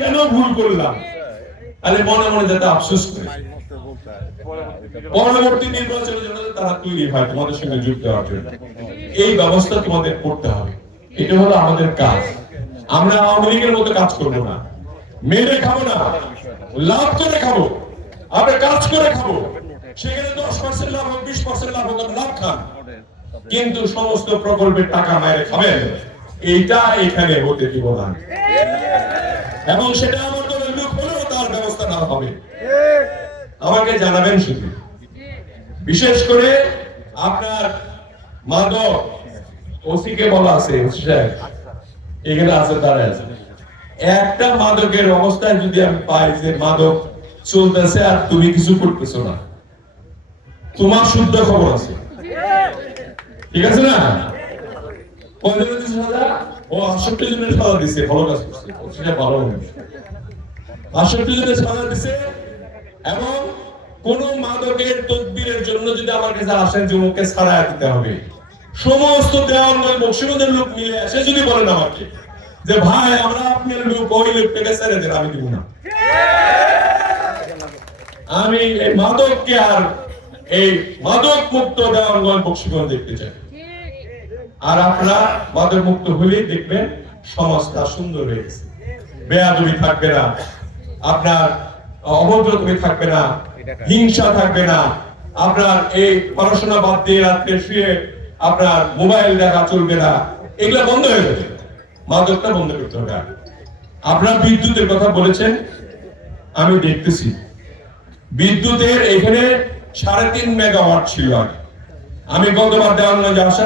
কেন ভুল করলাম, তাহলে মনে মনে যাতে আফসোস করে পরবর্তী নির্বাচনের জন্য তারা তৈরি হয় তোমাদের সঙ্গে যুক্ত হওয়ার জন্য। এই ব্যবস্থা তোমাদের করতে হবে, এটা হলো আমাদের কাজ। আমরা আওয়ামী লীগের মতো কাজ করবো না, মেরে খাবো না, লাভ করে খাবো। আমরা কাজ করে খাবো, সেখানে 10% লাভ হোক 20% লাভ হোক, লাভ খান, কিন্তু সমস্ত প্রকল্পের টাকা মেরে খাবেন, এইটা এখানে হতে দিব না। এবং সেটা আমার দলের লোক হলেও তার ব্যবস্থা না হবে, আমাকে জানাবেন শুধু। বিশেষ করে আপনার মাদক ওসি কে বলা আছে, ওসি সাহেব এখানে আছে, দাঁড়ায় আছে। একটা মাদকের অবস্থায় যদি আমি পাই যে মাদক চলতেছে আর তুমি কিছু করতেছো না, তোমার শুদ্ধ খবর আছে, ঠিক আছে না? কয়জনের দিছে সাজা? ও 68 জনের সাজা দিছে, ভালো কাজ করছে, সেটা ভালো। 68 জনের সাজা দিছে। এবং কোন মাদকের তদবিরের জন্য যদি আমার কাছে আসেন যে ওকে ছাড়াই দিতে হবে, সমস্ত দেওয়ানগঞ্জ বক্সিগঞ্জের লোক মিলে এসে যদি বলেন আমাকে যে ভাই আমরা আপনার লোক ওই লোকটাকে ছেড়ে দেন, আমি দিব না। আমি এই মাদককে আর এই মাদক মুক্ত দেওয়ানগঞ্জ বক্সিগঞ্জ দেখতে চাই। আর আপনারা মাদক মুক্ত হলেই দেখবেন সমাজটা সুন্দর হয়ে গেছে, বেয়াদবি থাকবে না, আপনার অভদ্রতা থাকবে না, হিংসা থাকবে না, আপনার এই পড়াশোনা বাদ দিয়ে রাত্রে শুয়ে আপনার মোবাইল দেখা চলবে না, এগুলো বন্ধ হয়ে যাবে। মাদকটা বন্ধ করতে হবে। আপনারা বিদ্যুতের কথা বলেছেন, আমি দেখতেছি বিদ্যুতের এখানে 3.5 মেগাওয়াট ছিল। আমি গতবার দেওয়ানগঞ্জে আসার